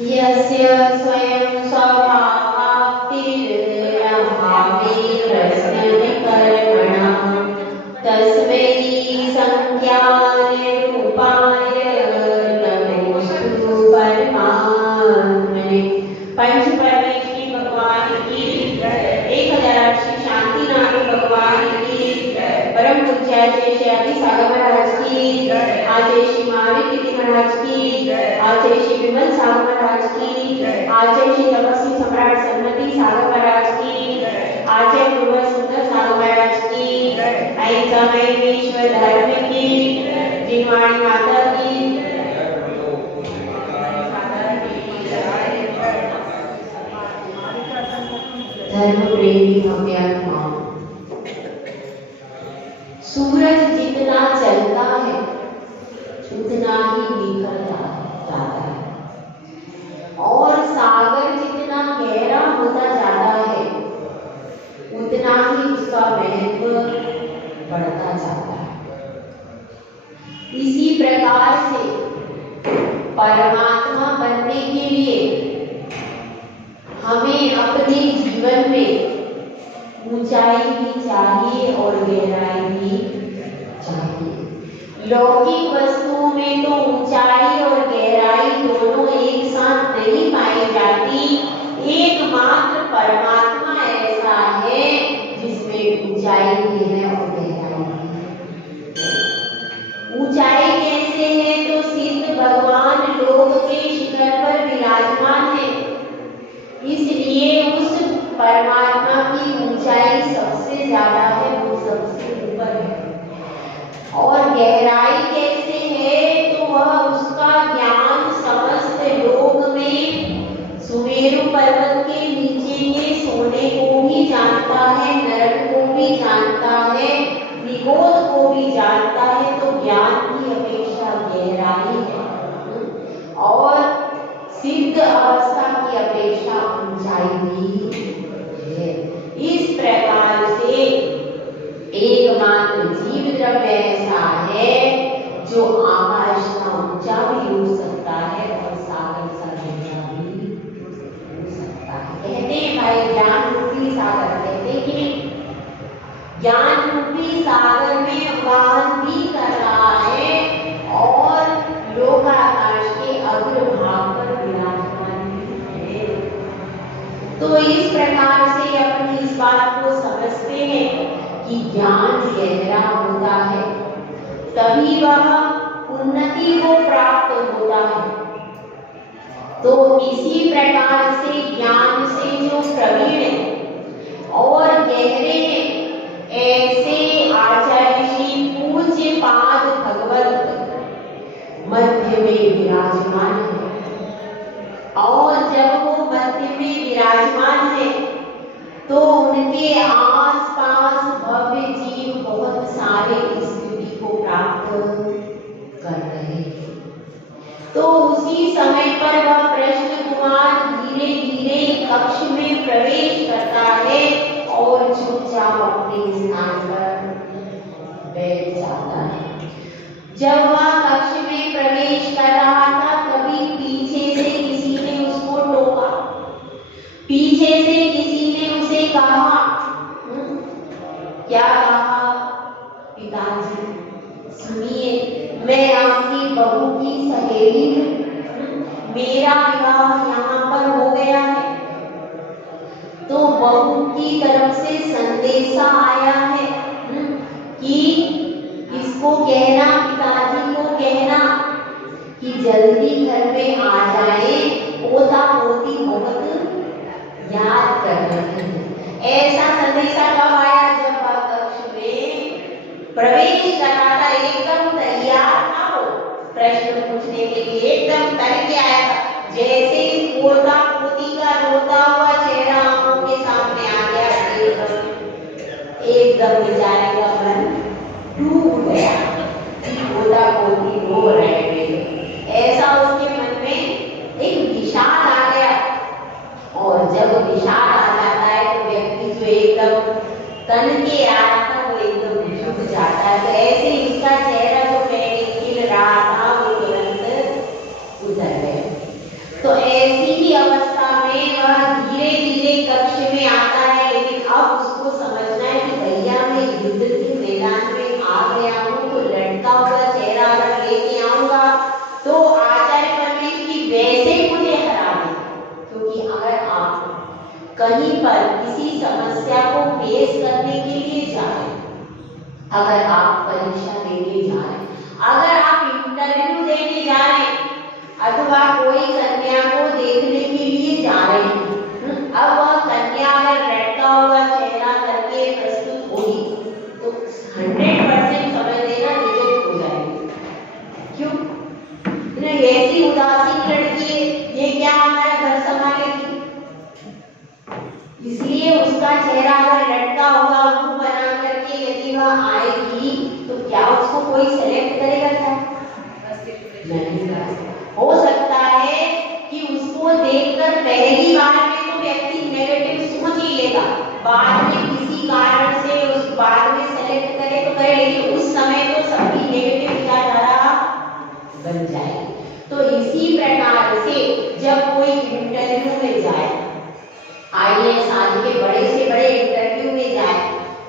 यस्य स्वयं स्वभावाप्तिर्ब्रह्मावेरस्य विकर्मणः तस्मै संज्ञानिरूपाय नमोस्तु परमात्मने। पंच परमेश्वरी भगवान की 1008 श्री शांतिनाथ भगवान की परम पूज्याचार्य श्री आदि सागर महाराज की आचार्य श्री महावीर कीर्ति महाराज की आचार्य श्री विमल सागर महाराज की आचार्य श्री तपस्वी सम्राट सन्मति सागर महाराज की आचार्य गुरुवर सुंदर सागर महाराज की ऐसा ईश्वर धर्म की जिनवाणी माता की धर्म प्रेमी भव्यात्मा। सूरज जितना चलता है उतना ही निकल जाता है और सागर जितना गहरा होता जाता है उतना ही उसका महत्व बढ़ता जाता है। इसी प्रकार से परमात्मा बनने के लिए हमें अपने जीवन में ऊंचाई भी चाहिए और गहराई भी चाहिए। लौकिक वस्तुओं में तो ऊंचाई और गहराई दोनों एक साथ नहीं पाई जाती। एकमात्र परमात्मा ऐसा है जिसमें ऊंचाई भी है और गहराई भी है। ऊंचाई कैसे है तो सिद्ध भगवान लोक के शिखर पर विराजमान है, इसलिए उस परमात्मा की ऊंचाई सबसे ज्यादा है, वो सबसे ऊपर है। और गहराई कैसे है तो वह उसका ज्ञान समस्त लोक में सुमेरु पर्वत के नीचे के सोने को भी जानता है, नरक को भी जानता है, निगोद को भी जानता है। तो ज्ञान की अपेक्षा गहराई है और सिद्ध अवस्था की अपेक्षा ऊंचाई भी है। इस प्रकार से एकमात्र जीव द्रव्य ऐसा है जो आकाश का ऊंचा भी हो सकता है और सागर सा गहरा भी हो सकता है। कहते हैं भाई ज्ञान रूपी सागर, कहते कि ज्ञान रूपी सागर में वाहन भी कर रहा है और लोकाकाश के अग्रभाग पर विराजमान भी है। तो इस प्रकार से अपनी इस बात को समझते हैं कि ज्ञान गहरा होता है तभी वह उन्नति को प्राप्त होता है। तो इसी प्रकार से ज्ञान से जो प्रवीण है और गहरे हैं ऐसे आचार्य श्री पूज्य पाद भगवत मध्य में विराजमान है। और जब वो मध्य में विराजमान है तो उनके आसपास भव्य जीव बहुत सारे स्थिति को प्राप्त कर रहे हैं। तो उसी समय पर वह कृष्ण कुमार धीरे धीरे कक्ष में प्रवेश करता है और चुपचाप अपने स्थान पर बैठ जाता है। जब वह कक्ष में प्रवेश कर रहा था तभी पीछे से किसी ने उसको टोका, पीछे से किसी ने उसे कहा, क्या कहा? पिताजी सुनिए, मैं आपकी बहू की सहेली हूँ, मेरा विवाह यहाँ पर हो गया है। तो बहू की तरफ से संदेशा आया है कि इसको कहना, पिताजी को कहना कि जल्दी घर में आ जाए, पोता पोती बहुत याद कर रहे हैं। ऐसा संदेशा कब आया? जब वह कक्ष में प्रवेश करा था, एकदम तैयार था वो प्रश्न पूछने के लिए, एकदम तन के आया था। जैसे ही पोता पोती का रोता हुआ चेहरा आंखों के सामने आ गया, एकदम बेचारे का मन डूब गया। पोता पोती रो रहे थे, ऐसा उसके मन में एक विषाद आ गया। और जब विषाद आ जाता है तो व्यक्ति जो एकदम तन के आया था वो एकदम झुक जाता है। तो ऐसे इसका चेहरा जो पहले खिल रहा था वो तुरंत गुजर गया। तो तो ऐसी ही अवस्था में वह धीरे धीरे कक्ष में आता है, लेकिन अब उसको समझना है कि भैया मैं युद्ध के मैदान में आ गया हूँ, तो लटका हुआ चेहरा अगर लेके आऊंगा तो आचार्य परमेश की वैसे ही मुझे हरा देगा। क्योंकि अगर आप कहीं पर किसी समस्या को फेस करने के लिए जा रहे हैं, अगर आप परीक्षा देने जा रहे हैं, अगर आप इंटरव्यू देने जा रहे हैं, अथवा कोई कन्या को देखने के लिए जा रहे हैं, अब वह कन्या अगर लटका हुआ चेहरा करके प्रस्तुत होगी तो 100% समझ लेना रिजेक्ट हो जाएगी। क्यों? ऐसी उदासीन लड़की है, ये क्या हमारा घर संभालेगी? इसलिए उसका चेहरा अगर लटका हुआ मुंह बना करके यदि वह आएगी तो क्या उसको कोई सेलेक्ट करेगा? क्या नहीं करेगा। हो सकता है कि उसको देखकर पहली बार में तो व्यक्ति नेगेटिव सोच ही लेगा, बाद में किसी कारण से उस बाद में सेलेक्ट करे तो करे, लेकिन उस समय तो सबकी नेगेटिव विचारधारा बन जाएगी। तो इसी प्रकार से जब कोई इंटरव्यू में जाए, IAS आदि के बड़े से बड़े इंटरव्यू में जाए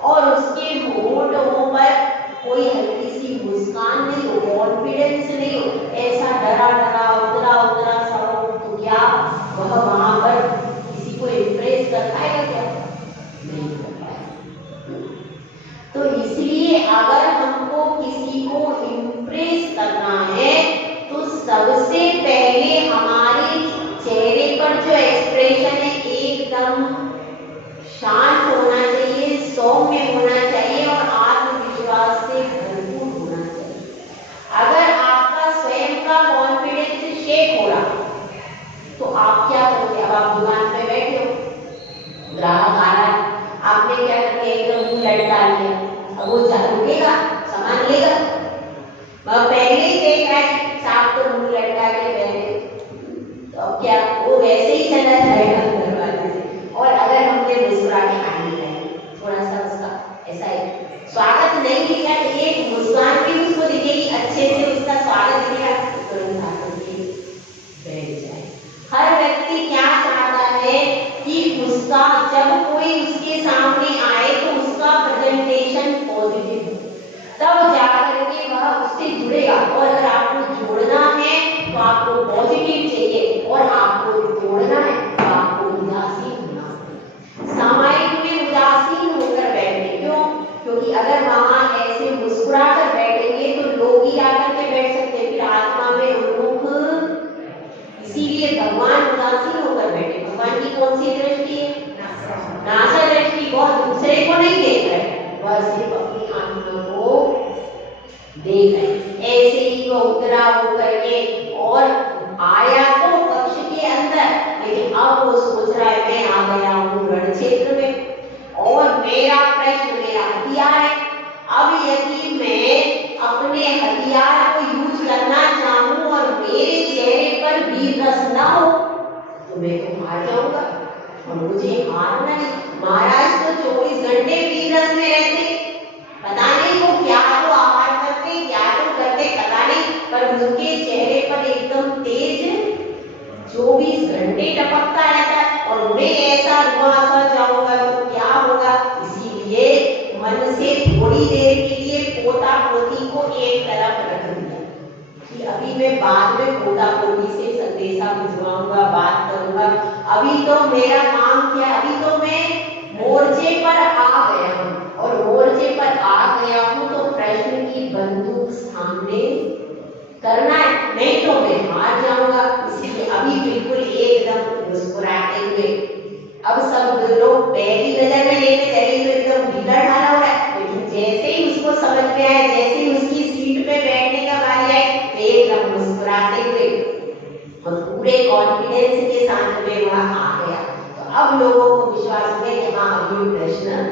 और उसके होठों पर कोई हल्की सी मुस्कान नहीं हो, कॉन्फिडेंस नहीं हो, ऐसा डरा डरा उतरा उतरा सा हो, तो क्या वह वहां पर किसी को इम्प्रेस कर पाएगा? क्या नहीं कर पाएगा। तो इसलिए अगर हमको किसी को इम्प्रेस करना है तो सबसे पहले हमारे चेहरे पर जो एक्सप्रेशन है एकदम शांत होना चाहिए, सौम्य होना चाहिए और आत्मविश्वास से भरपूर होना चाहिए। अगर आपका स्वयं का कॉन्फिडेंस शेक हो रहा तो आप क्या करोगे? अब आप दुकान पे बैठे हो, ग्राहक आ रहा है, आपने क्या करके एकदम मुंह लटका लिया, अब वो रुकेगा? सामान लेगा? वह पहले ही देख रहा है साहब तो मुंह लटका के बैठे, तो अब क्या वो वैसे ही चला जाएगा दरवाजे से। और अगर हमने मुस्कुरा के आगे जाए, थोड़ा सा उसका ऐसा ही स्वागत नहीं किया, एक मुस्कान भी उसको दिखेगी, अच्छे से उसका स्वागत किया, तुरंत आकर के बैठ जाए। हर व्यक्ति क्या चाहता है कि उसका जब कोई उसके सामने आए तो उसका प्रेजेंटेशन पॉजिटिव हो, तब जाकर के वह उससे जुड़ेगा। और अगर आपको जोड़ना है तो आपको पॉजिटिव चाहिए, और आपको जोड़ना है तो आपको उदासीन होना है। सामायिक में उदासीन होकर बैठे, क्यों? क्योंकि अगर वहां ऐसे मुस्कुरा कर बैठेंगे तो लोग ही आकर के बैठ सकते हैं, फिर आत्मा में उन्मुख। इसीलिए भगवान उदासीन होकर बैठे। भगवान की कौन सी दृष्टि है? नासा दृष्टि। बहुत दूसरे को नहीं देख रहे, वह सिर्फ अपनी आत्मा को देख रहे। ऐसे ही वो उतरा होकर के और आया तो कक्ष के अंदर, लेकिन अब वो सोच रहा है मैं आ गया हूँ रण क्षेत्र में और मेरा प्रश्न, मेरा हथियार है। अब यदि मैं अपने हथियार को यूज करना चाहूँ और मेरे चेहरे पर वीर रस ना हो तो मैं तो हार जाऊंगा, और मुझे हारना नहीं। महाराज तो 24 घंटे वीर रस में रहते, पता नहीं वो क्या तो आहार करते, क्या तो करते पता नहीं, पर उनके चेहरे पर एकदम तेज 24 घंटे टपकता रहता है। और मैं ऐसा रुआसा जाऊंगा तो क्या होगा? इसीलिए मन से थोड़ी देर के लिए पोता पोती को एक तरफ रख दिया कि अभी मैं बाद में पोता पोती से संदेशा भिजवाऊंगा, बात करूंगा। अभी तो मेरा काम क्या? अभी तो मैं मोर्चे पर आ गया हूँ, और मोर्चे पर आ गया हूँ तो प्रश्न की बंदूक सामने करना है, नहीं तो मैं हार जाऊंगा। इसलिए अभी बिल्कुल एकदम मुस्कुराते हुए, अब सब लोग पहली नजर में लेते चले तो एकदम ढीला ढाला हो रहा है, लेकिन जैसे ही उसको समझ में आया, जैसे ही उसकी सीट पे बैठने का बारी आए, एकदम मुस्कुराते हुए और पूरे कॉन्फिडेंस के साथ में वह आ गया। तो अब लोगों को विश्वास है कि हाँ अभी प्रश्न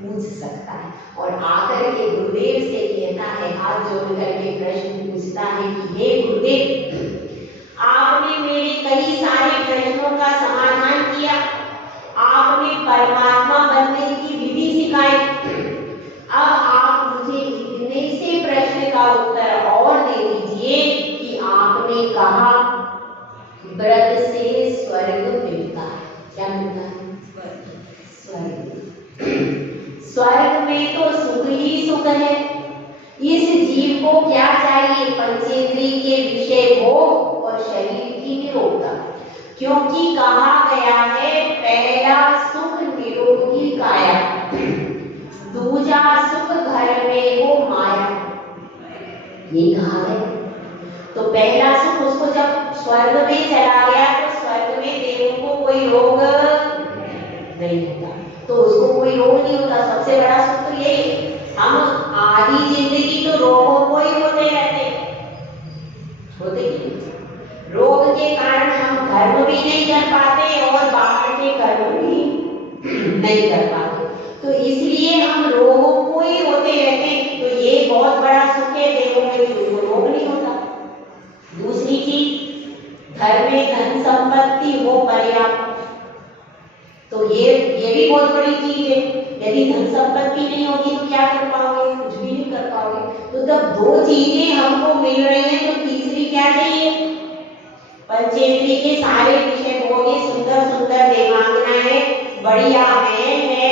पूछ सकता है, और आकर के गुरुदेव से कहता है, हाथ जोड़ करके प्रश्न पूछता है कि हे गुरुदेव, आपने मेरे कई सारे प्रश्नों का समाधान किया, आपने परमात्मा बनने की विधि सिखाई, अब आप मुझे इतने से प्रश्न का उत्तर और दे दीजिए कि आपने कहा व्रत से स्वर्ग मिलता है। क्या मिलता है? स्वर्ग। स्वर्ग में तो सुख ही सुख है। इस जीव को क्या चाहिए? पंचेंद्रिय के विषय भोग और शरीर की निरोगता। क्योंकि कहा गया है पहला सुख निरोगी काया, दूजा सुख घर में हो माया। ये कहा है। तो पहला सुख उसको जब स्वर्ग में चला गया तो स्वर्ग में देवों को कोई रोग नहीं होता, तो उसको कोई रोग नहीं होता। सबसे बड़ा सुख तो यही। हम आधी जिंदगी तो रोगों को ही होते रहते, होते नहीं। रोग के कारण हम धर्म भी नहीं कर पाते और बाहर के कर्म भी नहीं कर पाते, तो इसलिए हम रोगों को ही होते रहते। तो ये बहुत बड़ा सुख है देवों में, जो रोग नहीं होता। दूसरी चीज, घर में धन संपत्ति हो पर्याप्त, तो ये भी बहुत बड़ी चीज है। यदि धन संपत्ति नहीं होगी तो क्या कर पाओगे? कुछ भी नहीं कर पाओगे। तो जब दो चीजें हमको मिल रही हैं तो तीसरी क्या चाहिए? पंचेंद्रिय के सारे विषय भोग, सुंदर सुंदर देवांगनाएं, बढ़िया है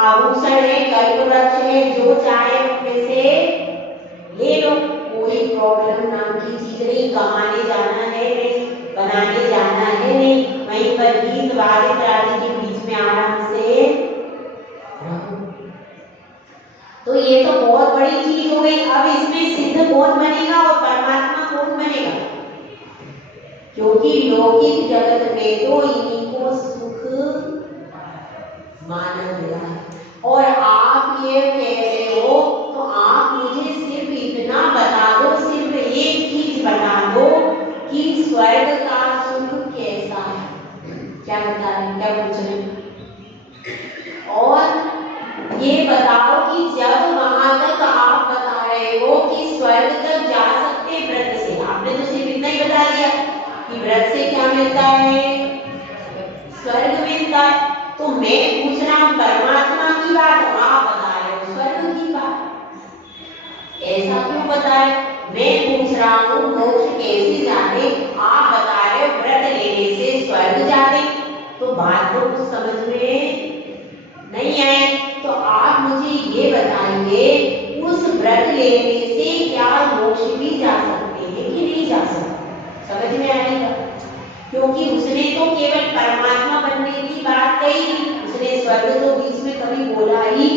आभूषण है, कल्पवृक्ष है, जो चाहे उसमें से ले लो, कोई प्रॉब्लम नाम की चीज नहीं। कमाने जाना है नहीं, बनाने जाना है नहीं, वहीं पर गीत वादित आदि के बीच में आराम से रहो। तो ये तो बहुत बड़ी चीज हो गई। अब इसमें सिद्ध कौन बनेगा और परमात्मा कौन बनेगा? क्योंकि लौकिक जगत में तो इन्हीं को सुख माना गया है। और आप ये कह रहे हो तो आप मुझे सिर्फ इतना बता दो, सिर्फ एक चीज बता दो कि स्वर्ग का सुख कैसा है। क्या बता रहे, क्या पूछ रहे? और ये बताओ कि जब वहां तक आप बता रहे हो कि स्वर्ग तक जा सकते व्रत से, आपने तो सिर्फ इतना ही बता दिया कि व्रत से क्या मिलता है? स्वर्ग मिलता है। तो मैं पूछ रहा हूं परमात्मा की बात, आप बता रहे हो स्वर्ग की बात। ऐसा क्यों बता रहे? मैं पूछ रहा हूँ मोक्ष कैसे जाते, आप बता रहे हो व्रत लेने से स्वर्ग जाते। तो बात तो कुछ समझ में नहीं आए। तो आप मुझे ये बताइए उस व्रत लेने से क्या मोक्ष भी जा सकते हैं कि नहीं जा सकते? समझ में आएगा? क्योंकि उसने तो केवल परमात्मा बनने की बात कही थी, उसने स्वर्ग तो बीच में कभी बोला ही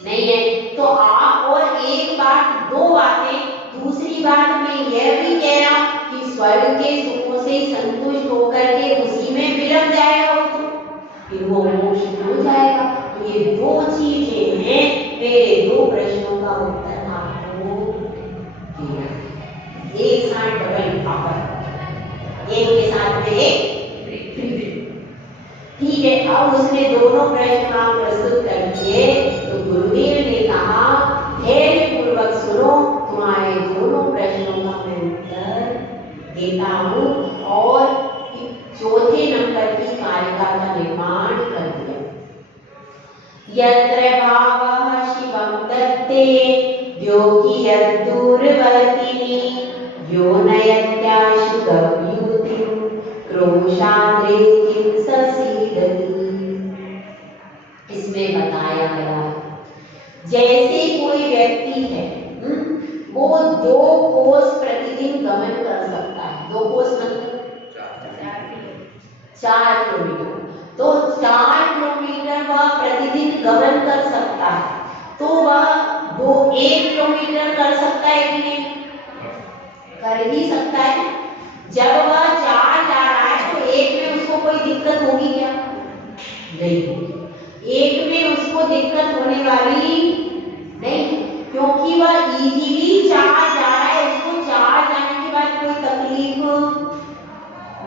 नहीं है। तो आप और एक बात, दो बातें। दूसरी बात मैं यह भी कह रहा हूं कि स्वर्ग के सुखों से संतुष्ट होकर के उसी में विलंब जाएगा वो, तो फिर वो मोक्ष हो जाएगा। तो ये दो चीजें हैं, मेरे दो प्रश्नों का उत्तर आपको दिया। एक साथ डबल पावर, एक के साथ में एक। ठीक है, अब उसने दोनों प्रश्न आप प्रस्तुत कर दिए। तो गुरुदेव ने कहा धैर्य पूर्वक सुनो, तुम्हारे दोनों प्रश्नों का मैं उत्तर देता हूँ। और चौथे नंबर की कारिका का निर्माण कर दिया। यत्र भावः शिवं दत्ते द्योगियद्दूरवर्तिनि यो नयत्याशु गव्यूतिं क्रोशाद्रे किं ससीदति। इसमें बताया गया है जैसे कोई व्यक्ति है, वो 2 कोस प्रतिदिन गमन कर सकता है। 2 कोस मतलब 4 किलोमीटर। तो 4 किलोमीटर वह प्रतिदिन गमन कर सकता है। तो वह 1 किलोमीटर कर सकता है कि नहीं? कर ही सकता है। जब वह 4 जा रहा है तो 1 में उसको कोई दिक्कत होगी क्या? नहीं होगी। 1 में उसको दिक्कत होने वाली नहीं, क्योंकि वह इजीली 4 जा रहा है, उसको 4 जाने के बाद कोई तकलीफ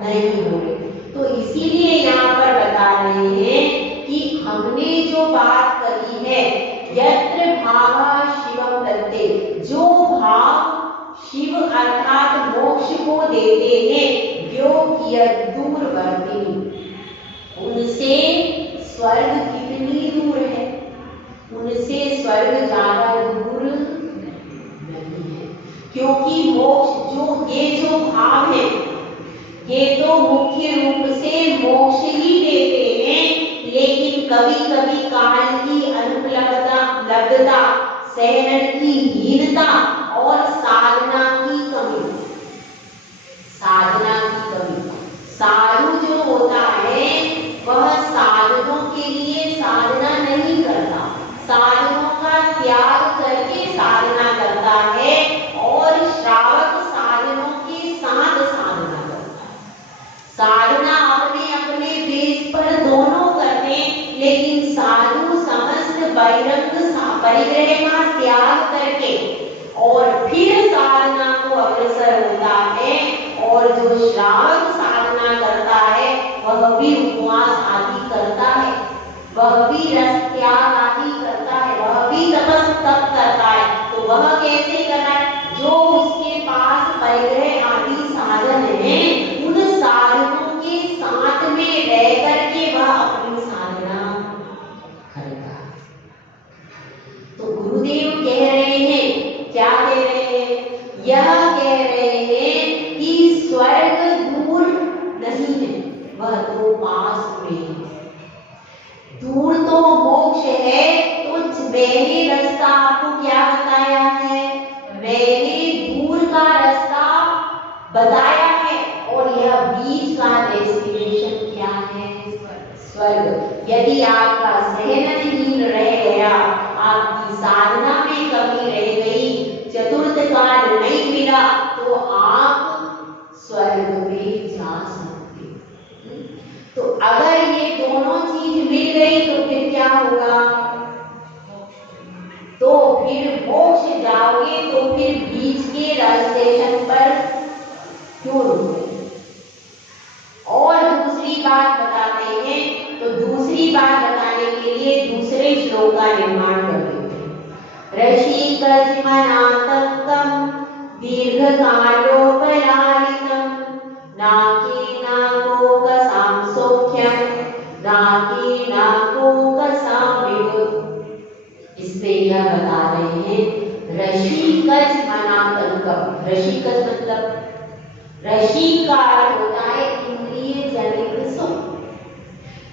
नहीं होगी। तो इसीलिए यहाँ पर बता रहे हैं कि हमने जो बात करी है यत्र भावः शिवं दत्ते, जो भाव शिव अर्थात मोक्ष को देते हैं, द्योगियद्दूरवर्तिनि, उनसे स्वर्ग कितनी दूर है? उनसे स्वर्ग ज्यादा दूर नहीं है। क्योंकि मोक्ष जो ये जो भाव है, ये तो मुख्य रूप से मोक्ष ही देते हैं, लेकिन कभी कभी काल की अनुपलब्धता, सहन की हीनता और साधना की कमी, साधु जो होता है वह साधनों के लिए साधना नहीं करता, साधनों का त्याग करके साधना करता है, और श्रावक साधनों के साथ साधना करता है। साधना अपने अपने बेस पर दोनों करते, लेकिन साधु समस्त बहिरंग परिग्रह का त्याग करके और फिर साधना को अग्रसर होता है। और जो श्रावक साधना करता है वह भी उपवास आदि करता है, वह भी रस त्याग आदि करता है, वह भी तप करता है। तो वह कैसे कर रहा है? जो उसके पास परिग्रह आदि साधन है, उन साधनों के साथ में रह करके वह अपनी साधना करता है। तो गुरुदेव कह रहे हैं, क्या कह रहे हैं? यह कह रहे हैं कि स्वर्ग दूर नहीं है, वह तो पास में है। दूर तो मोक्ष है, तो मैंने रास्ता आपको क्या बताया है? मैंने दूर का रास्ता बताया है, और यह बीच का डेस्टिनेशन क्या है? स्वर्ग। यदि आपका सहन हीन रह गया, आपकी साधना में कमी रह गई, चतुर्थ काल नहीं मिला, तो आप स्वर्ग में जा सकते। तो अगर ये दोनों चीज मिल गई तो फिर क्या होगा? तो फिर मोक्ष जाओगे, तो फिर बीच के स्टेशन पर क्यों रुकोगे? और दूसरी बात बताते हैं, तो दूसरी बात बताने के लिए दूसरे श्लोक का निर्माण कर देते हैं। ऋषिकर्मणातंकम दीर्घकालोपलालितम नाकीनाकोकसां सौख्यम नाकीनाकोकसां विमुक्ति। इसमें यह बता रहे हैं ऋषिकर्मणातंकम। ऋषिकर्म मतलब, ऋषि का अर्थ होता है इंद्रिय जनित सुख।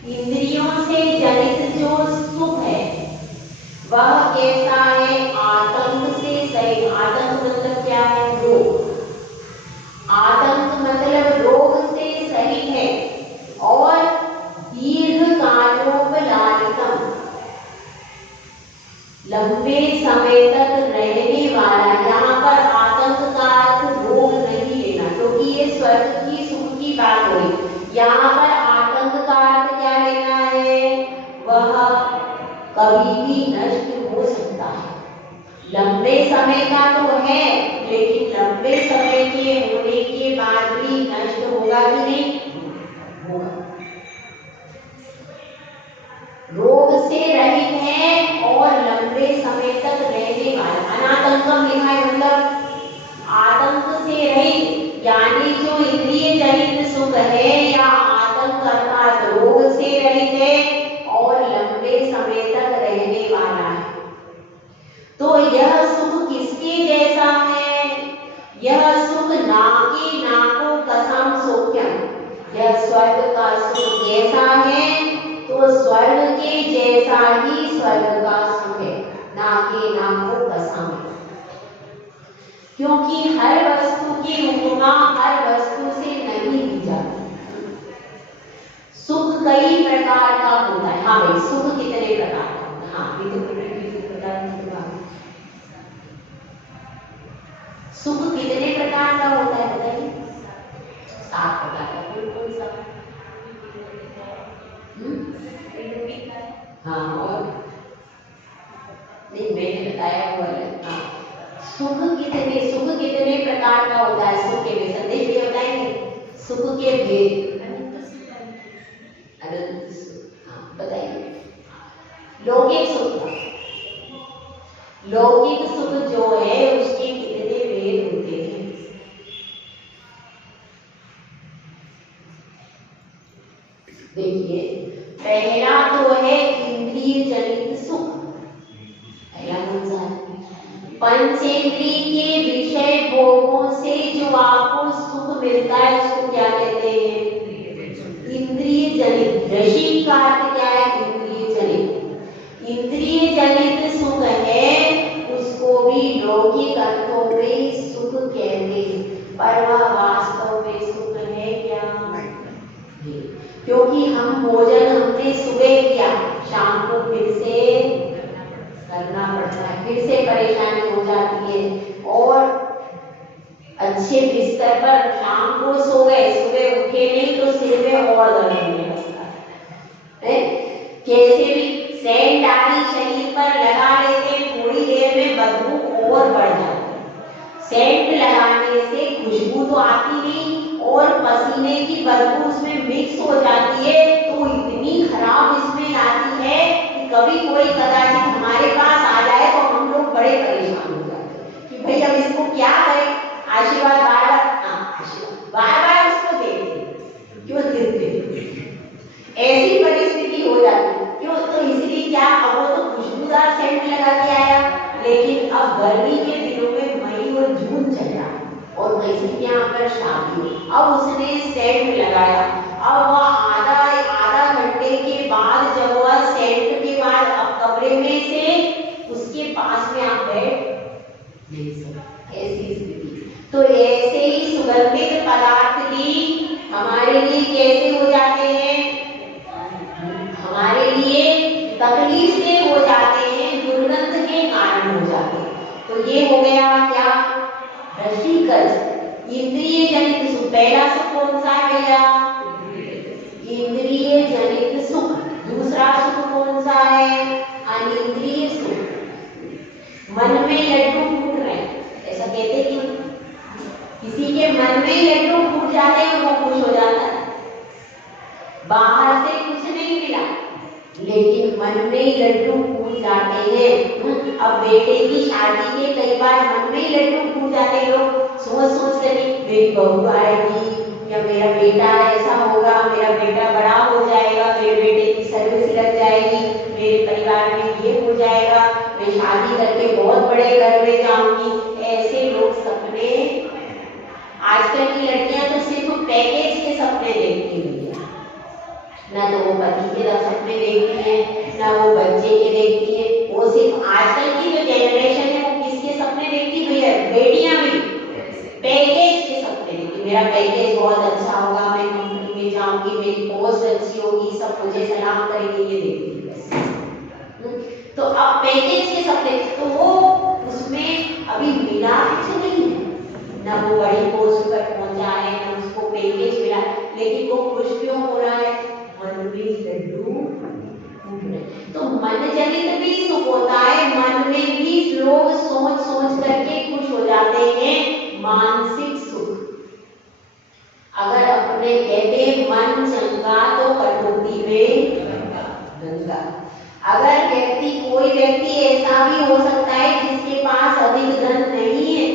इंद्रियों से जनित जो सुख है वह कैसा है? आतंक से सही। आतंक मतलब क्या है? रोग। आतंक मतलब रोग से सही है। और दीर्घकालोपलालितम, लंबे समय तक रहने वाला। यहाँ पर आतंक का अर्थ रोग नहीं लेना, क्योंकि ये स्वर्ग की सुख की बात हो रही। यहाँ पर आतंक का अर्थ क्या लेना है? वह कभी भी नष्ट हो सकता है। लंबे समय का तो है, लेकिन लंबे समय के होने के बाद भी नष्ट होगा कि नहीं? होगा। रोग से रहित है और लंबे समय तक रहने वाला। अनातंकम लिखा है, मतलब आतंक से रहित, यानी जो इंद्रिय जनित सुख है या आतंक अर्थात रोग से रहित है और लंबे समय तक रहने वाला है। तो यह सुख किसके जैसा है? यह सुख नाके नाको कसम सौख्यम। यह स्वर्ग का सुख कैसा है? तो स्वर्ग के जैसा ही स्वर्ग का सुख है, नाके नाको कसम। क्योंकि हर वस्तु की उपमा हर वस्तु से नहीं दी जाती। सुख कई प्रकार का होता है। हाँ भाई, सुख कितने प्रकार का होता है? हाँ, सुख कितने प्रकार का होता है बताइए? 7 प्रकार का। कौन सा? हाँ, और नहीं, मैंने बताया वो अलग। हाँ, सुख कितने प्रकार का होता है? सुख के भी संदेश भी बताएंगे। सुख के भेद, अनंत सुख। हाँ, बताइए। लौकिक सुख, लौकिक सुख जो है उसके कितने भेद होते हैं? देखिए, पहला तो है इंद्रिय जनित सुख। पहला कौन सा है? पंचेंद्रिय के विषय भोगों से जो आपको सुख सुख मिलता है उसको क्या कहते हैं? इंद्रिय जनित। रसिक का अर्थ क्या है? इंद्रिय जनित। इंद्रिय जनित सुख है उसको भी लौकिक अर्थों में सुख कहते हैं, पर वह वास्तव में सुख है क्या? नहीं। क्योंकि हम भोजन हमने सुबह किया, शाम को फिर से करना पड़ता है, फिर से परेशानी हो जाती है। और अच्छे बिस्तर पर शाम को सो गए, सुबह उठे नहीं तो सिर में और दर्द होने लगता है। कैसे भी सेंट आदि शरीर पर लगा लेते हैं, थोड़ी देर में बदबू और बढ़ जाती है। सेंट लगाने से खुशबू तो आती नहीं और पसीने की बदबू उसमें मिक्स हो जाती है, तो इतनी खराब स्मेल आती है कि कभी कोई कदाचित हमारे पास आ जाए तो हम लोग बड़े परेशान हो जाते हैं कि भाई अब इसको क्या करें। आशीर्वाद बार बार उसको देते, क्यों देते? ऐसी परिस्थिति हो जाती है। क्यों? तो इसलिए क्या, अब वो तो खुशबूदार सेंट लगा के आया, लेकिन अब गर्मी के दिनों में मई और जून चल रहा और किसी के यहाँ पर शादी, अब उसने सेंट लगाया। अब वह आधा घंटे के बाद जब वह सेंट के बाद अब कमरे में से उसके पास में आप बैठ नहीं सकते, ऐसी स्थिति। तो ऐसे ही सुगंधित पदार्थ भी हमारे लिए कैसे हो जाते हैं? हमारे लिए तकलीफ से हो जाते हैं, दुर्गंध के कारण हो जाते हैं। तो ये हो गया क्या? रसिकज, इंद्रिय जनित सुख। पहला सुख कौन सा है भैया? इंद्रिय जनित सुख। दूसरा सुख कौन सा है? अनिंद्रिय सुख। मन में लड्डू फूट रहे हैं, ऐसा कहते कि किसी के मन में लड्डू फूट जाते हैं, वो खुश हो जाता है। बाहर से कुछ नहीं मिला लेकिन मन में ही लड्डू फूट जाते हैं। अब बेटे की शादी के कई बार मन में ही लड्डू फूट जाते हैं। लोग सोच कर मेरी बहू आएगी या मेरा बेटा ऐसा होगा, मेरा बेटा बड़ा हो जाएगा, मेरे बेटे की सर्विस लग जाएगी, मेरे परिवार में ये हो जाएगा, मैं शादी करके बहुत बड़े घर में जाऊंगी। ऐसे लोग सपने, आजकल की लड़कियां तो सिर्फ पैकेज के सपने देखती हुई है, ना तो वो पति के सपने देखती है, ना वो बच्चे के देखती है। वो सिर्फ आजकल की जो जेनरेशन है वो किसके सपने देखती है? बेटियां भी पैकेज के सपने देखती। मेरा पैकेज बहुत अच्छा होगा, मैं कंपनी में जाऊंगी, मेरी पोस्ट अच्छी होगी, सब मुझे सलाम करेंगे, ये देखती है। तो अब पैकेज के सपने, तो वो उसमें अभी मिला कुछ नहीं है, ना वो बड़ी पोस्ट पर पहुंचा है, ना उसको पैकेज मिला, लेकिन वो खुश क्यों हो रहा है? मन में लड्डू फूट रहे। तो मन जनित भी सुख होता है, मन में भी लोग सोच सोच करके खुश हो जाते हैं, मानसिक सुख। अगर अपने कहते मन चंगा तो कटौती में गंगा। अगर कोई व्यक्ति ऐसा भी हो सकता है जिसके पास अधिक धन नहीं है,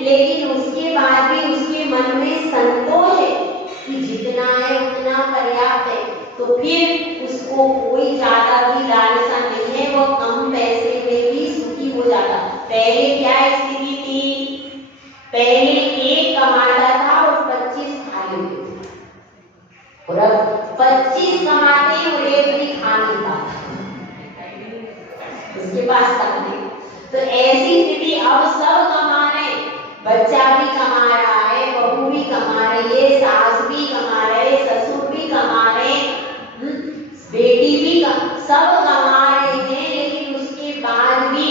लेकिन उसके बाद भी उसके मन में संतोष है कि जितना है उतना पर्याप्त है, तो फिर उसको कोई ज्यादा भी लालसा नहीं है, वो कम पैसे में भी सुखी हो जाता। पहले क्या स्थिति थी? पहले एक कमाता था और 25 खा लेते, और अब 25 कमाते और एक भी खा नहीं पाता, उसके पास तक नहीं। तो ऐसी स्थिति, अब सब कमा रहे, बच्चा भी कमा रहा है, बहू भी कमा रही है, सास भी कमा रहे, ससुर भी कमा रहे, बेटी भी सब कमा रहे हैं, लेकिन उसके बाद भी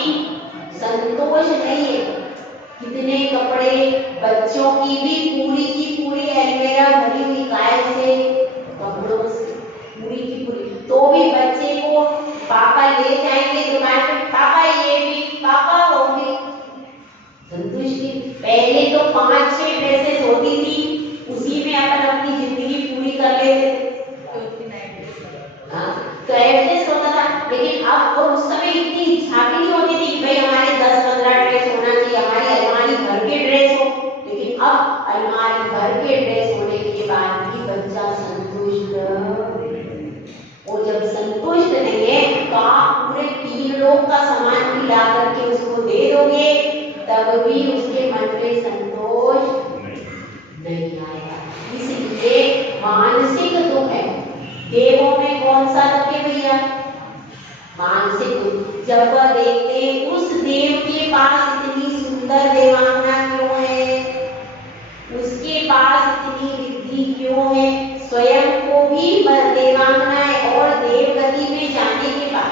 संतोष नहीं है। कितने कपड़े, बच्चों की भी पूरी की पूरी अलमीरा भरी हुई काय से, कपड़ों से पूरी की पूरी, तो भी बच्चे को पापा ले जाएंगे दुकान पे, पापा ये भी, पापा वो भी, संतुष्टि। पहले तो 5-6 ड्रेसेस होती थी, उसी में अपन अपनी जिंदगी पूरी कर लेते थे, तो एडजस्ट होता था। लेकिन अब और उस समय इतनी इच्छा भी नहीं होती थी कि भाई हमारे 10-15 ड्रेस होना चाहिए, हमारी अलमारी भर के ड्रेस हो। लेकिन अब अलमारी भर के ड्रेस होने के बाद भी बच्चा संतुष्ट, और जब संतुष्ट नहीं है तो आप पूरे 3 लोग का सामान भी ला करके उसको दे दोगे, तब भी उसके मन में संतोष नहीं आएगा। इसलिए मानसिक दुख है। देवों में कौन सा दुख है भैया? मानसिक दुख। जब वह देखते उस देव के पास इतनी सुंदर देवांगना क्यों है, उसके पास इतनी रिद्धि क्यों है, स्वयं को भी देवांगना और देवगति में जाने के बाद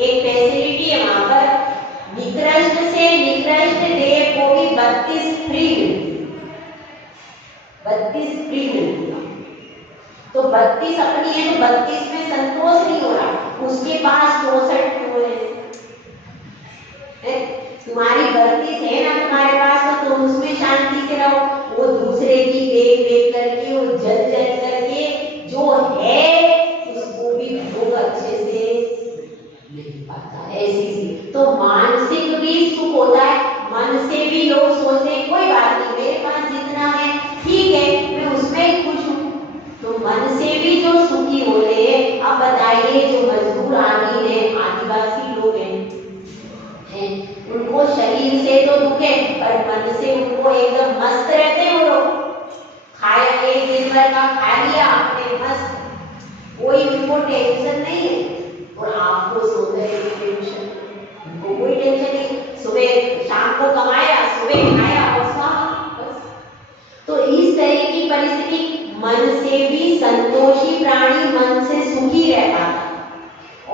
एक फैसिलिटी है वहां पर, निकृष्ट से निकृष्ट देव को भी 32 फ्री मिलती है। तो 32 अपनी है तो 32 में संतोष नहीं हो रहा, उसके पास 64 क्यों है? तुम्हारी 32 है ना तुम्हारे पास, तो तुम उसमें शांति से रहो। वो दूसरे की देख करके, वो जल करके जो है उसको भी भोग अच्छे से नहीं पाता है। ऐसी तो मानसिक भी सुख होता है, मन से भी लोग सोचते हैं कोई बात नहीं, मेरे पास जितना है ठीक है, मैं उसमें ही खुश हूँ। तो मन से भी जो सुखी हो रहे हैं। अब बताइए जो मजदूर आदमी है, आदिवासी लोग हैं, उनको शरीर से तो दुख है पर मन से उनको एकदम मस्त रहते हैं। वो लोग खाया, एक दिन भर का खा लिया अपने मस्त, कोई उनको टेंशन नहीं है। और आपको सौंदर्य की टेंशन, उनको कोई टेंशन नहीं, सुबह शाम को कमाया, सुबह खाया और बस। तो इस तरह की परिस्थिति, मन से भी संतोषी प्राणी मन से सुखी रहता है।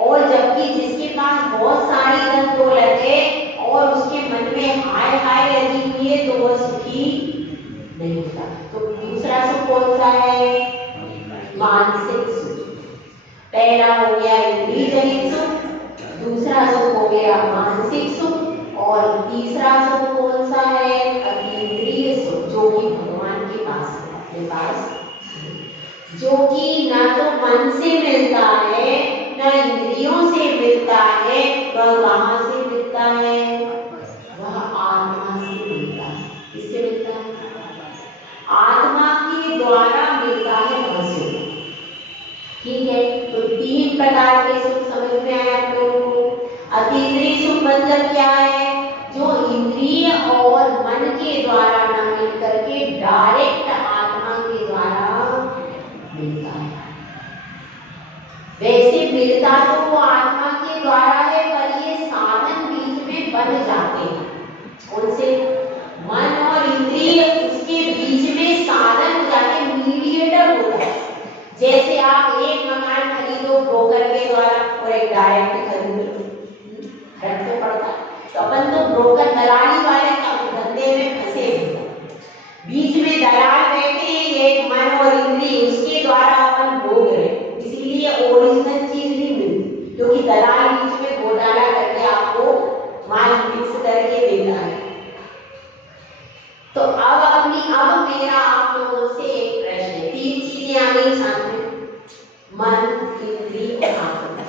और जबकि जिसके पास बहुत सारी धन दौलत है और उसके मन में हाय हाय लगी हुई है, तो वह सुखी नहीं होता। तो दूसरा सुख कौन सा है? मानसिक सुख। पहला हो गया इंद्रिय जनित सुख, दूसरा सुख हो गया मानसिक सुख, और तीसरा सुख कौन सा है? अतीन्द्रिय सुख, जो कि भगवान के पास है, अपने पास, जो कि ना तो मन से मिलता है ना इंद्रियों से मिलता है। वह कहाँ से मिलता है? वह आत्मा से मिलता है। किससे मिलता है? आत्मा के द्वारा मिलता है वह सुख। ठीक है, तो 3 प्रकार के सुख समझ में आए आप लोगों को। अतीन्द्रिय सुख मतलब क्या है? जो इंद्रिय और मन के द्वारा न मिल करके डायरेक्ट आत्मा के द्वारा मिलता है। वैसे मिलता तो वो आत्मा के द्वारा है, पर ये साधन बीच में बन जाते हैं। उनसे मन और इंद्रिय उसके बीच में साधन हो जाते, मीडिएटर होता है। जैसे आप एक मकान खरीदो ब्रोकर के द्वारा और एक डायरेक्ट खरीदो, फर्क तो पड़ता है। तो अपन तो ब्रोकर दलाली वाले का धंधे में फंसे हुए, बीच में दलाल बैठे, एक मन और इंद्रिय उसके द्वारा अपन भोग रहे, इसीलिए ओरिजिनल चीज नहीं मिलती, क्योंकि दलाल बीच में घोटाला करके आपको माल मिक्स करके देता है। तो अब मेरा आप लोगों से एक प्रश्न है, 3 चीजें आ गई सामने, मन, इंद्रिय और आत्मा।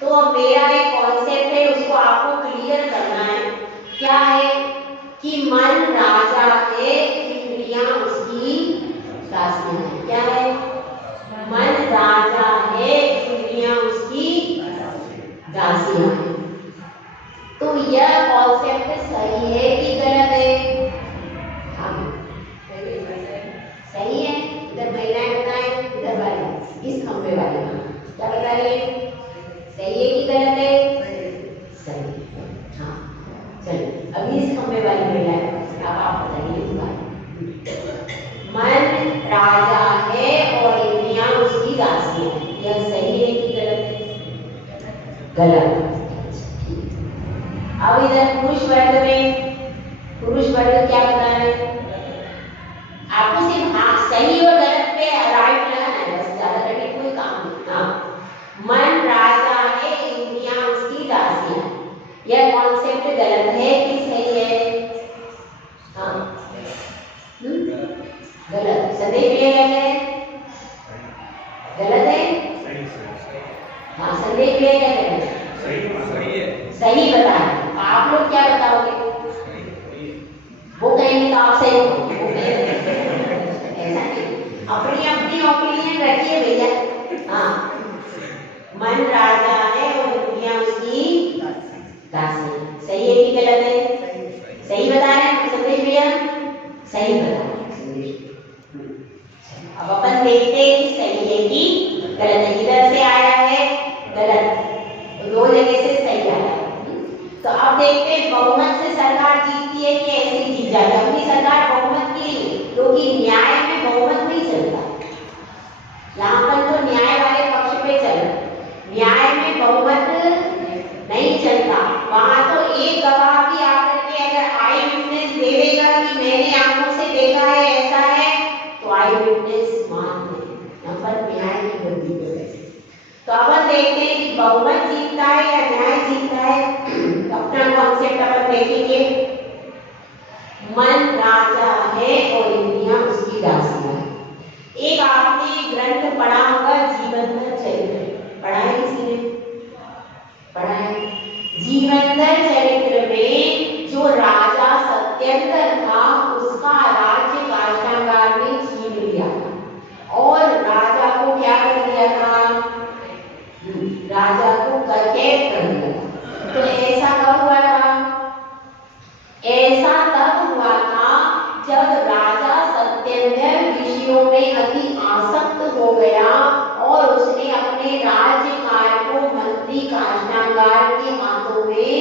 तो अब मेरा एक कॉन्सेप्ट है, उसको आपको क्लियर करना है। क्या है कि मन राजा है, इंद्रियां उसकी दासियां हैं। क्या है? मन राजा है, इंद्रियां उसकी दासियां हैं। तो यह कॉन्सेप्ट सही है कि गलत है? सही है। इधर महिलाएं बताएं, इधर वाले, इस खंबे वाले क्या बताइए, सही है कि गलत है? सही। हाँ चलिए, अभी इस खंबे वाली महिलाएं आप बताइए। मन राजा है और इंद्रियां उसकी दासी है, यह सही है कि गलत है? गलत। अब इधर पुरुष वर्ग क्या बता रहे हैं? आपको सिर्फ हाँ सही और गलत पे राइट लगाना है, बस ज्यादा करके कोई काम नहीं। हाँ, मन राजा है, इंद्रियां उसकी दासी है, यह कॉन्सेप्ट गलत है कि सही है? हाँ गलत। संदेह क्लियर है? गलत है? हाँ संदेह क्लियर है? सही है। सही बताएं। आप लोग क्या बताओगे? वो कहेंगे तो आप सही हो, ऐसा नहीं, अपनी अपनी ओपिनियन रखिए भैया। हाँ, मन राजा है और इंद्रियां उसकी दासी। सही है कि गलत है? सही बता रहे देखते हैं कि सही है कि गलत है। इधर से आया है गलत, दो जगह से सही आया है। तो अब देखते हैं बहुमत से सरकार जीतती है कि ऐसे ही जीत जाती है। अपनी सरकार बहुमत की नहीं, क्योंकि न्याय में बहुमत नहीं चलता। यहाँ पर तो न्याय वाले पक्ष पे चल, न्याय में बहुमत नहीं चलता। वहां तो एक गवाह भी आकर के अगर आई विटनेस दे देगा कि मैंने आंखों से देखा है ऐसा है, तो आई विटनेस मान ले, यहाँ पर न्याय की गलती है। तो अब हम देखते हैं कि बहुमत जीतता है या न्याय जीतता है। अपना कॉन्सेप्ट अपन देखेंगे। मन राजा है और इंद्रियां उसकी दासियां है। एक आपने ग्रंथ पढ़ा होगा जीवनधर चरित्र, पढ़ा है किसी ने? पढ़ा है। जीवनधर चरित्र में जो राजा सत्येंद्र था उसका राज्य काष्ठागार ने छीन लिया था और राजा को क्या कर दिया था? राजा को कैद कर दिया था। तो ऐसा कब हुआ था? ऐसा तब हुआ था जब राजा सत्येंद्र विषयों में अति आसक्त हो गया और उसने अपने राज्यकाल को मंत्री काष्ठागार के हाथों में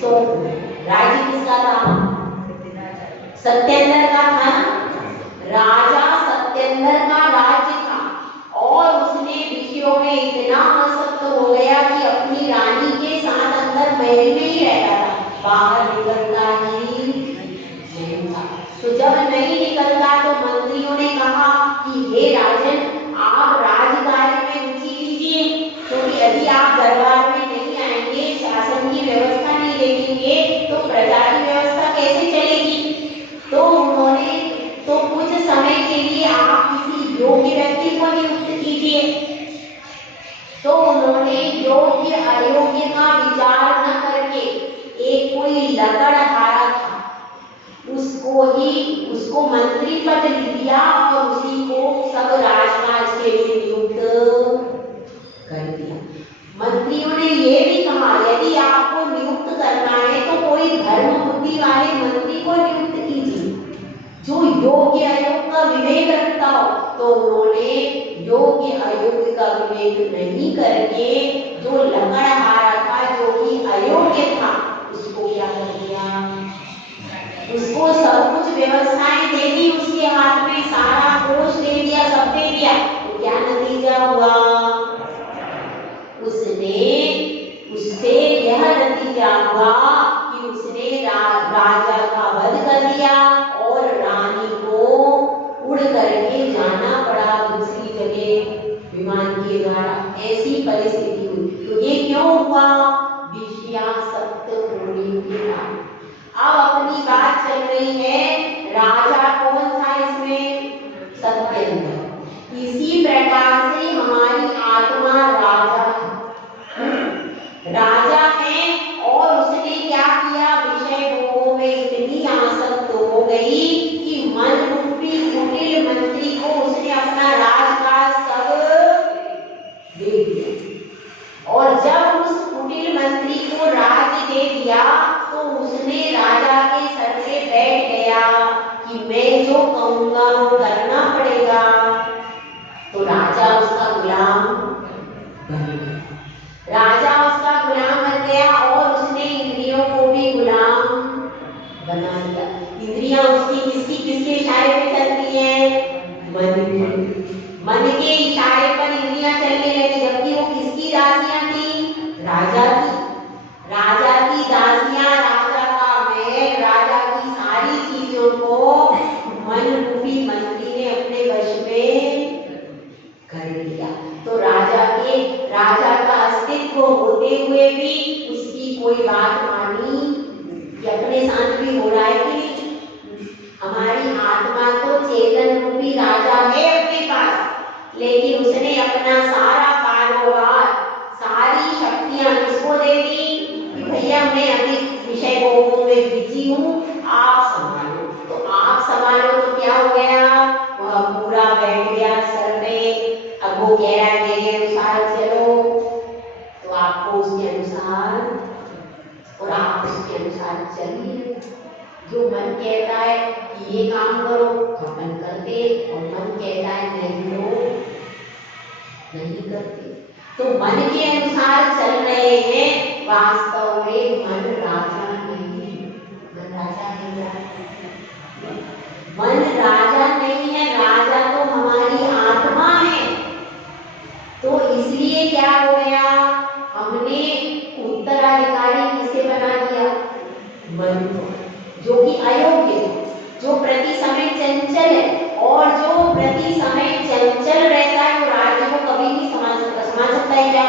सौंप दिया। राज्य किसका था? सत्येंद्र का था ना। राजा सत्येंद्र का राज्य था और उसने विषयों में इतना आसक्त हो गया कि अपनी रानी के साथ अंदर महल में ही रहता था, बाहर निकलता ही नहीं था। तो जब नहीं निकलता तो मंत्रियों ने कहा कि हे राजन, आप राजकार्य में रुचि लीजिए, क्योंकि यदि आप दरबार में नहीं आएंगे, शासन की व्यवस्था नहीं देखेंगे तो प्रजा की व्यवस्था कैसे चलेगी। तो उन्होंने तो कुछ समय के लिए आप किसी योग्य व्यक्ति को नियुक्त कीजिए। तो उन्होंने योग्य अयोग्य का विचार न करके एक कोई लकड़हारा था उसको मंत्री पद दिया और उसी को सब राजकाज के लिए नियुक्त कर दिया। मंत्रियों ने ये भी कहा यदि आपको नियुक्त करना है तो कोई धर्म बुद्धि वाले मंत्री को नियुक्त कीजिए जो योग्य अयोग्य का विवेक रखता हो। तो उन्होंने योग्य अयोग्य का विवेक नहीं करके जो लकड़हारा था, जो कि अयोग्य था, उसको क्या कर दिया? उसको सब कुछ व्यवस्थाएं दे दी, उसके हाथ में सारा कोष दे दिया, सब दे दिया। तो क्या नतीजा हुआ? उससे यह नतीजा हुआ कि उसने राजा का वध कर दिया और रानी को उड़ करके जाना पड़ा दूसरी जगह विमान के द्वारा। ऐसी परिस्थिति हुई। तो ये क्यों हुआ? विषयासक्त होने के कारण। अब अपनी बात चल रही है, राजा कौन था इसमें? सत्येंद्र। इसी प्रकार से हमारी आत्मा राजा है और उसने क्या किया? विषय भोगों में इतनी आसक्त हो गई कि मन रूपी कुटिल मंत्री को उसने अपना राजकाज सब दे दिया। और जब उस कुटिल मंत्री को राज्य दे दिया तो उसने राजा के सर पे बैठ गया कि मैं जो कहूंगा वो करना पड़ेगा। तो राजा उसका गुलाम बन गया। राजा उसका गुलाम बन गया और उसने इंद्रियों को भी गुलाम बना दिया। इंद्रियां उसकी किसके इशारे पे चलती हैं? मन के इशारे पर इंद्रियां चलने लगी, जबकि वो किसकी दासियां थी? राजा की। राजा की दासियां, राजा का महल, राजा की सारी चीजों को मन रूपी मंत्री ने अपने वश में कर लिया। तो राजा का अस्तित्व होते हुए भी उसकी कोई बात मानी कि अपने साथ भी हो रहा है कि नहीं? हमारी आत्मा तो चेतन रूपी राजा है अपने पास, लेकिन उसने अपना सारा कारोबार, सारी शक्तियां किसको दे दी कि भैया मैं अभी विषय भोगों में बिजी हूँ, आप संभालो। तो आप संभालो तो क्या हो गया? वह पूरा बैठ गया सर में। अब वो कह रहा है मेरे अनुसार चलो, तो आपको उसके अनुसार और आप उसके अनुसार चलिए। जो मन कहता है कि ये काम करो तो मन करते, और मन कहता है नहीं के अनुसार चल रहे हैं, वास्तव में मन राजा नहीं है। मन राजा नहीं है, मन राजा नहीं है, राजा तो हमारी आत्मा है। तो इसलिए क्या हो गया, हमने उत्तराधिकारी किसे बना दिया, मन को, जो कि अयोग्य, जो प्रति समय चंचल है। और जो प्रति समय चंचल रहता है वो राज्य को कभी नहीं संभाल सकता है क्या?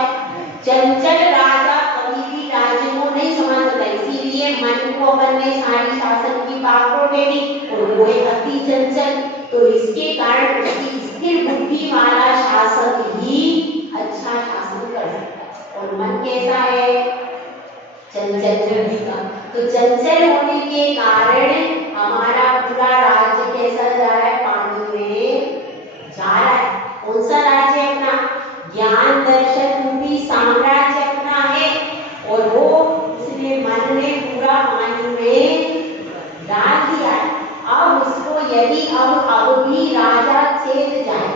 चंचल राजा कभी भी राज्य को नहीं संभाल सकता। इसीलिए मन को अपन ने सारी शासन की बागडोर दे दी और वो है अति चंचल। तो इसके कारण उसकी स्थिर बुद्धि वाला शासक ही अच्छा शासन कर सकता है। और मन कैसा है, चंचल बुद्धि का। तो चंचल होने के कारण हमारा पूरा राज्य कैसा जा रहा है, पानी में जा रहा है। कौन सा राज्य अपना, ज्ञान दर्शन रूपी साम्राज्य अपना है। और वो इसलिए मन ने पूरा पानी में डाल दिया है। अब उसको यदि अब भी राजा चेत जाए,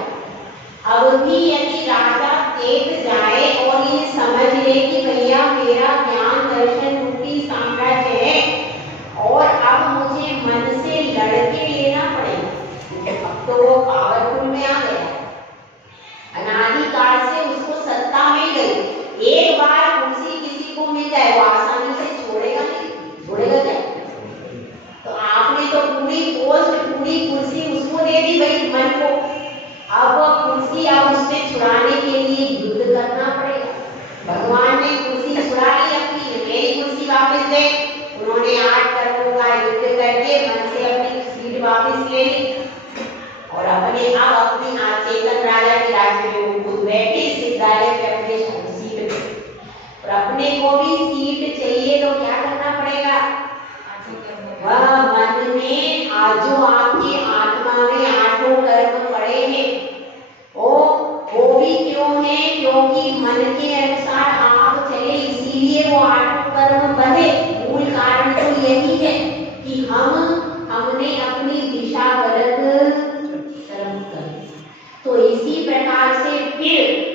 अब भी यदि राजा चेत जाए और ये समझ ले कि भैया मेरा ज्ञान दर्शन रूपी साम्राज्य है और अब मुझे मन से लड़के लेना पड़ेगा। अब तो वो पावरफुल में आ गया, अनादिकाल से उसको सत्ता मिल गई। एक बार कुर्सी किसी को मिल जाए वो आसानी से छोड़ेगा नहीं, छोड़ेगा क्या? तो आपने तो पूरी पोस्ट, पूरी कुर्सी उसको दे दी भाई, मन को। अब वो कुर्सी अब उससे छुड़ाने के लिए युद्ध करना पड़ेगा। भगवान ने कुर्सी छुड़ा ली अपनी, मेरी कुर्सी वापस दे। उन्होंने 8 कर्मों का युद्ध करके मन से अपनी सीट वापस ले ली और अपने अब अपनी चेतन राजा के राज्य में वो खुद बैठे सिद्धालय पे अपने सीट पे। और अपने को भी सीट चाहिए तो क्या करना पड़ेगा, वह मन में जो आपकी आत्मा में 8 कर्म पड़े हैं वो भी क्यों है, क्योंकि मन के अनुसार आप चले, इसीलिए वो 8 कर्म बने। मूल कारण तो यही है कि हमने अपनी दिशा गलत कर्म कर। तो इसी प्रकार से फिर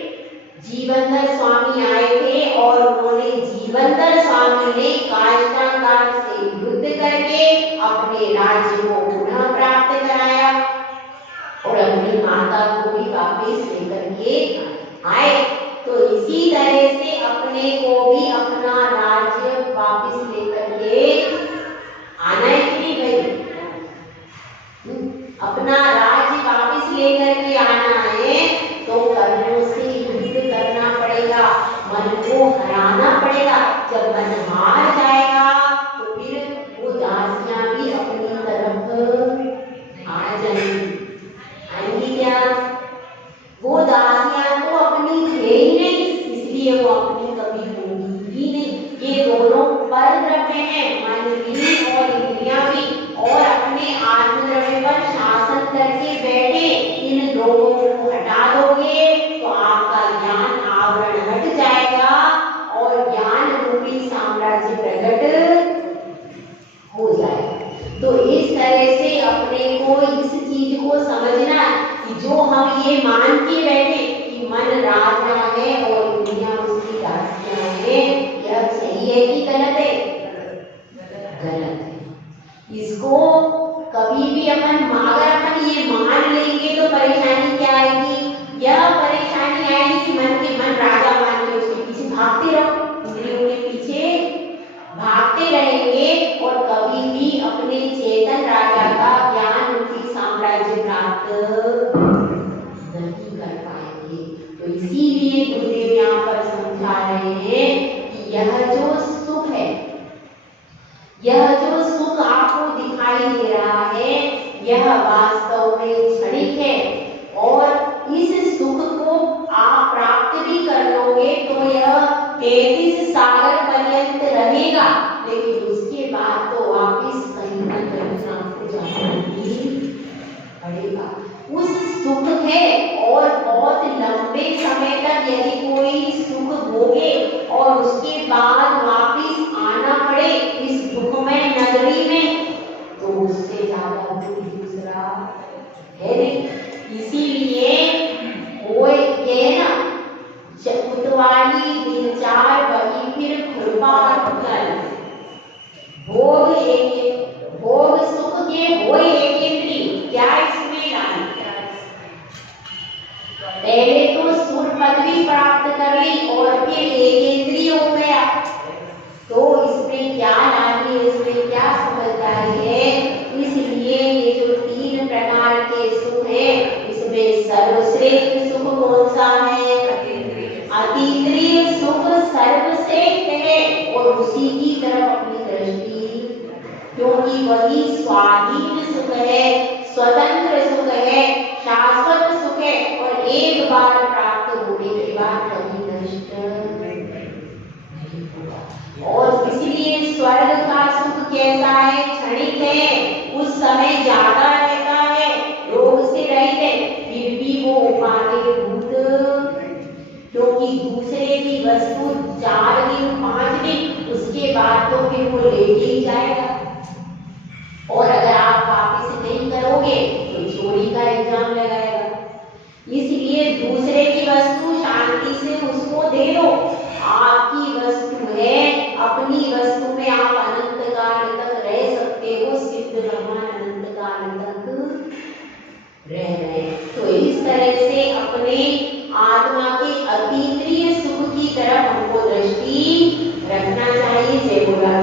जीवनधर स्वामी आए थे और उन्होंने जीवनधर स्वामी ने काष्ठांगार से युद्ध करके अपने राज्य को पुनः प्राप्त कराया और अपनी माता को भी वापस लेकर के आए। तो इसी तरह से अपने को भी अपना राज्य वापस लेकर के आना है कि नहीं भाई? अपना राज्य वापस लेकर के आना है तो कर्मों से युद्ध करना पड़ेगा, मन को हराना पड़ेगा। जब मन हार जाएगा तो फिर वो दासियां भी अपनी तरफ आ जाएंगी। आएंगी क्या? वो दासियां तो अपनी थे ही नहीं, इसलिए वो अपनी कभी होगी ही नहीं। ये दोनों पर द्रव्य हैं, मन भी और इंद्रियां भी, और अपने आत्मद्रव्य पर शासन करके बैठे। इन लोगों को हटा दोगे तो आपका ज्ञान आवरण हट जाएगा और ज्ञान रूपी साम्राज्य प्रकट हो जाएगा। तो इस तरह से अपने को इस चीज को समझना कि जो हम ये मान के बैठे कि मन राजा है और दुनिया उसकी दासियां हैं, यह सही है कि गलत है? गलत है। इसको कभी भी अगर अपन ये मान लेंगे तो परेशानी क्या आएगी? यह परेशानी आएगी कि मन राजा मान के उसके पीछे भागते रहो, इंद्रियों के पीछे भागते रहेंगे और कभी भी अपने चेतन राजा का ज्ञान रूपी साम्राज्य प्राप्त नहीं कर पाएंगे। तो इसीलिए गुरुदेव यहाँ पर समझा रहे हैं कि यह जो सुख है, यह जो सुख आपको दिखाई दे रहा है, यह वास्तव में क्षणिक है। और इस सुख को आप प्राप्त भी कर लोगे तो यह 33 सागर पर्यंत रहेगा, लेकिन उसके बाद तो वापिस कहीं ना कहीं आपको जाना ही पड़ेगा। उस सुख है और बहुत लंबे समय तक यदि कोई सुख भोगे और उसके बाद वापिस आना पड़े इस दुखमय नगरी में, तो उससे ज्यादा दुख दूसरा है नहीं। इसीलिए वो ये ना उतवाली पदवी प्राप्त कर ली और फिर एकेंद्रीय हो गया। तो इसमें क्या लाभ है, इसमें क्या समझदारी है? इसलिए ये जो 3 प्रकार के सुख है, इसमें सर्वश्रेष्ठ सुख कौन सा है? अतीन्द्रिय सुख सर्वश्रेष्ठ है और उसी की तरफ अपनी दृष्टि, क्योंकि वही स्वाधीन सुख है, स्वतंत्र सुख है, शाश्वत सुख है और एक बार प्राप्त होने के बाद कभी नष्ट नहीं होगा। और इसलिए स्वर्ग का सुख कैसा है? क्षणिक है, उस समय ज्यादा रहता है, रोग से रहित है, फिर भी वो उपादेय भूत, क्योंकि दूसरे की वस्तु 4 दिन 5 दिन, उसके बाद तो फिर वो लेके ही जाएगा। और अगर आप वापस नहीं करोगे तो चोरी का इल्जाम लगाएगा। इसलिए दूसरे की वस्तु शांति से उसको दे दो। आपकी वस्तु है, अपनी वस्तु में आप अनंत काल तक रह सकते हो। सिद्ध भगवान अनंत काल तक रह रहे। तो इस तरह से अपने आत्मा के अतीन्द्रिय सुख की तरफ हमको दृष्टि रखना चाहिए। जय बोला।